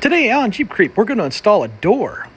Today on Jeep Creep, we're going to install a door.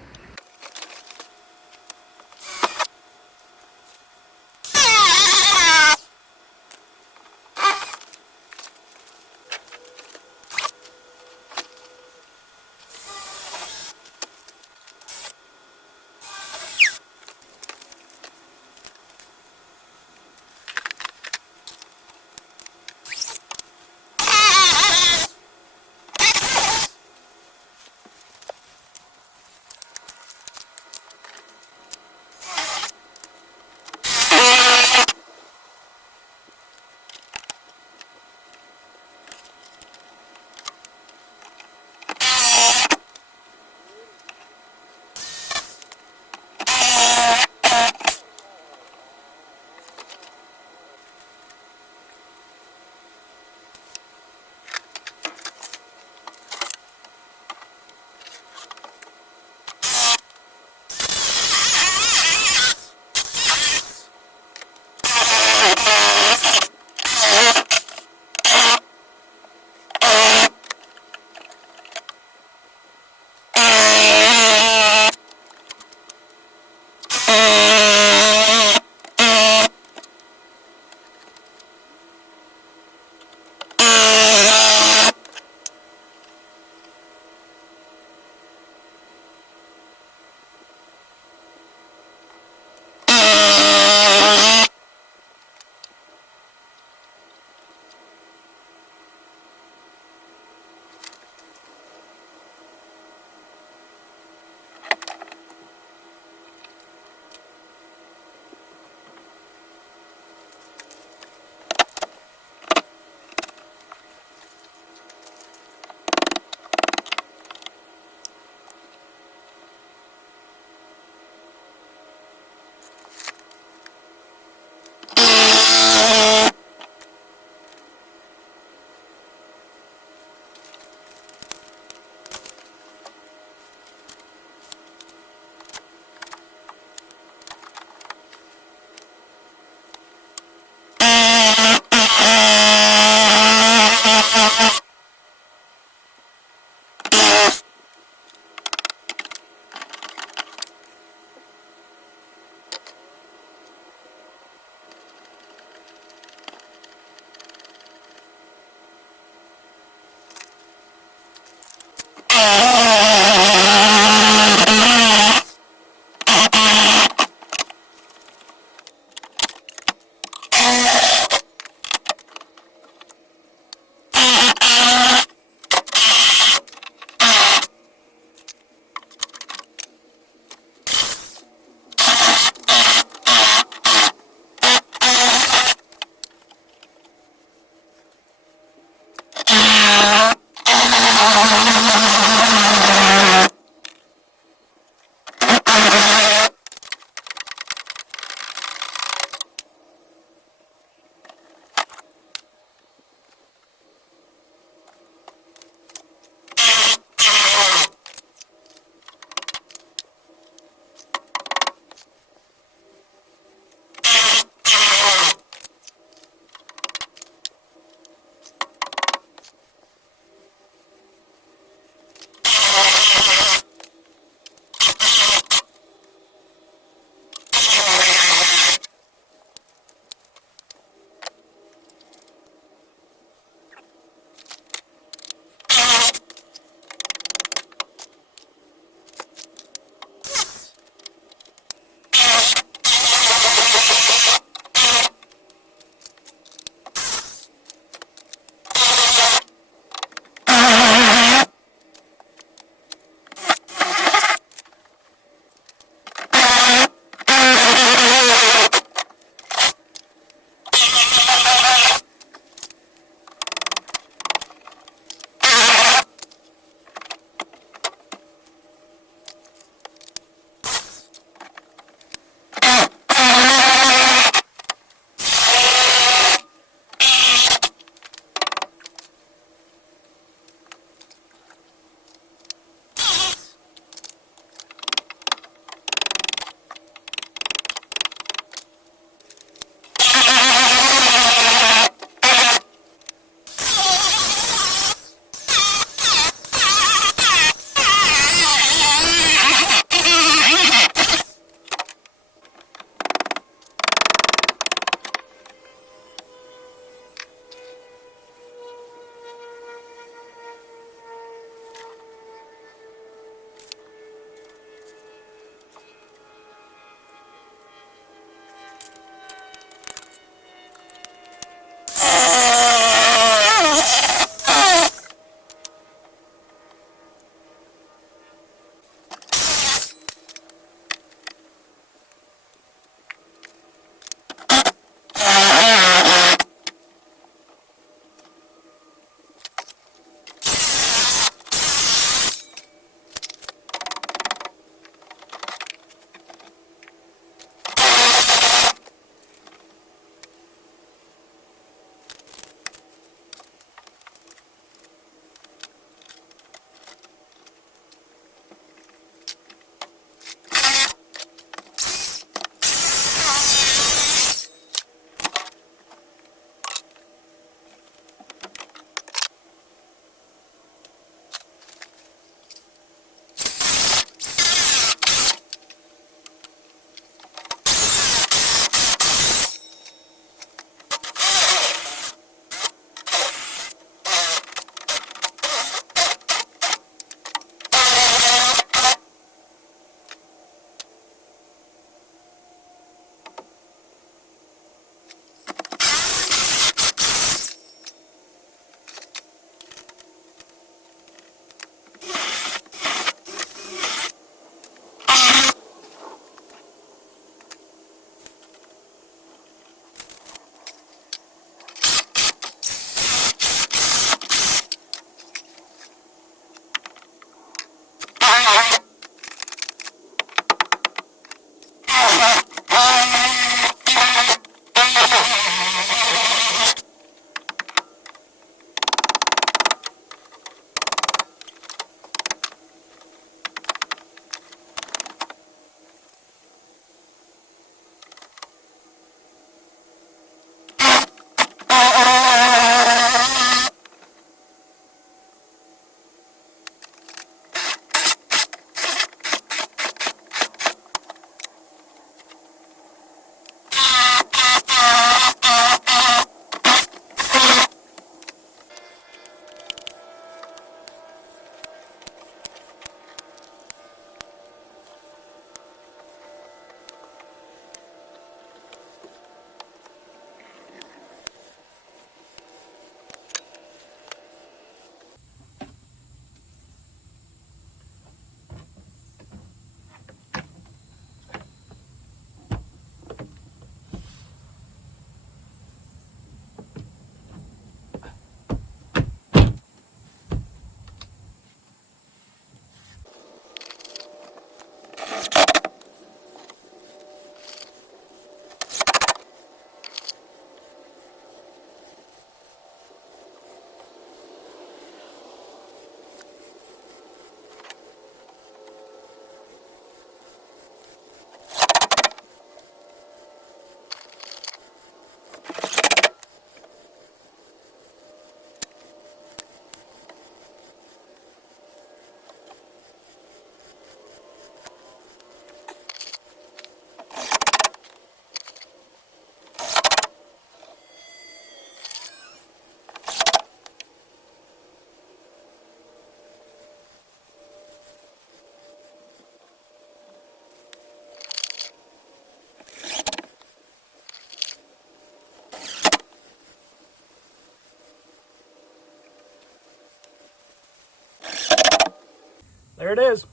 there it is.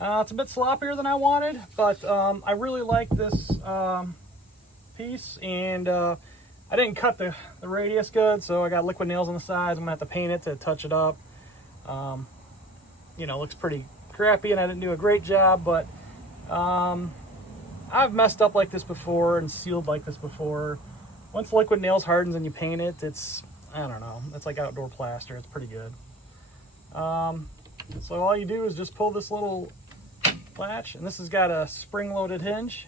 It's a bit sloppier than I wanted, but I really like this piece, and I didn't cut the radius good, so I got liquid nails on the sides. I'm gonna have to paint it to touch it up. You know, looks pretty crappy, and I didn't do a great job, but I've messed up like this before and sealed like this before. Once liquid nails hardens and you paint it, it's, I don't know, it's like outdoor plaster. It's pretty good. So all you do is just pull this little latch, and this has got a spring-loaded hinge.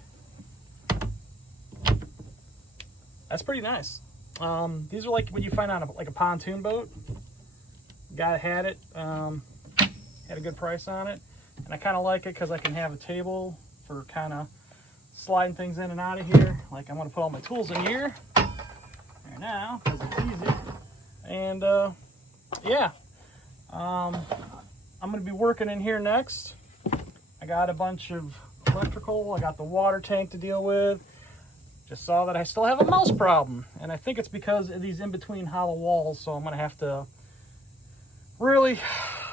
That's pretty nice. These are like what you find on a pontoon boat. Guy had it, had a good price on it, and I kind of like it because I can have a table for kind of sliding things in and out of here. Like, I'm going to put all my tools in here right now because it's easy. And yeah, I'm going to be working in here next. I got a bunch of electrical. I got the water tank to deal with. Just saw that I still have a mouse problem, and I think it's because of these in-between hollow walls, so I'm going to have to really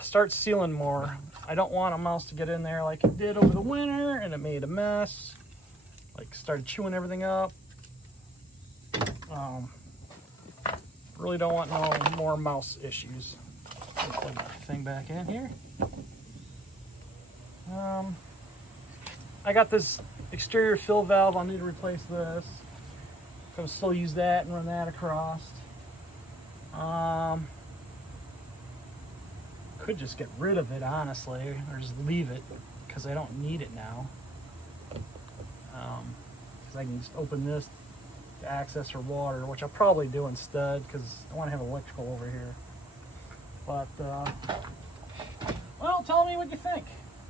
start sealing more. I don't want a mouse to get in there like it did over the winter, and it made a mess. Like, started chewing everything up. Really don't want no more mouse issues. Let me plug my thing back in here. I got this exterior fill valve. I'll need to replace this. So I'll still use that and run that across. Could just get rid of it, honestly, or just leave it because I don't need it now. Because I can just open this to access for water, which I'll probably do instead because I want to have electrical over here. But, well, tell me what you think.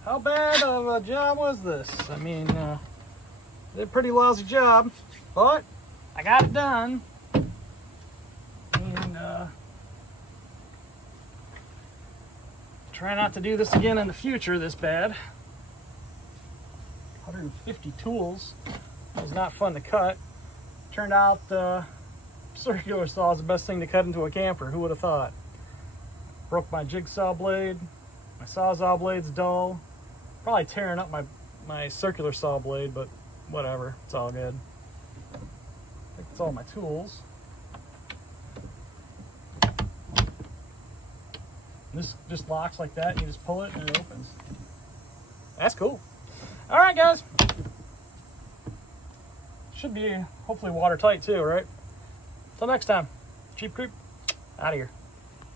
How bad of a job was this? I mean, did a pretty lousy job, but I got it done. And try not to do this again in the future this bad. 150 tools. It was not fun to cut. Turned out circular saw is the best thing to cut into a camper. Who would have thought? Broke my jigsaw blade. My sawzall blade's dull. Probably tearing up my circular saw blade, but whatever. It's all good. I think that's all my tools. This just locks like that. You just pull it and it opens. That's cool. All right, guys. Should be hopefully watertight too, right? Till next time. Cheap Creep, out of here.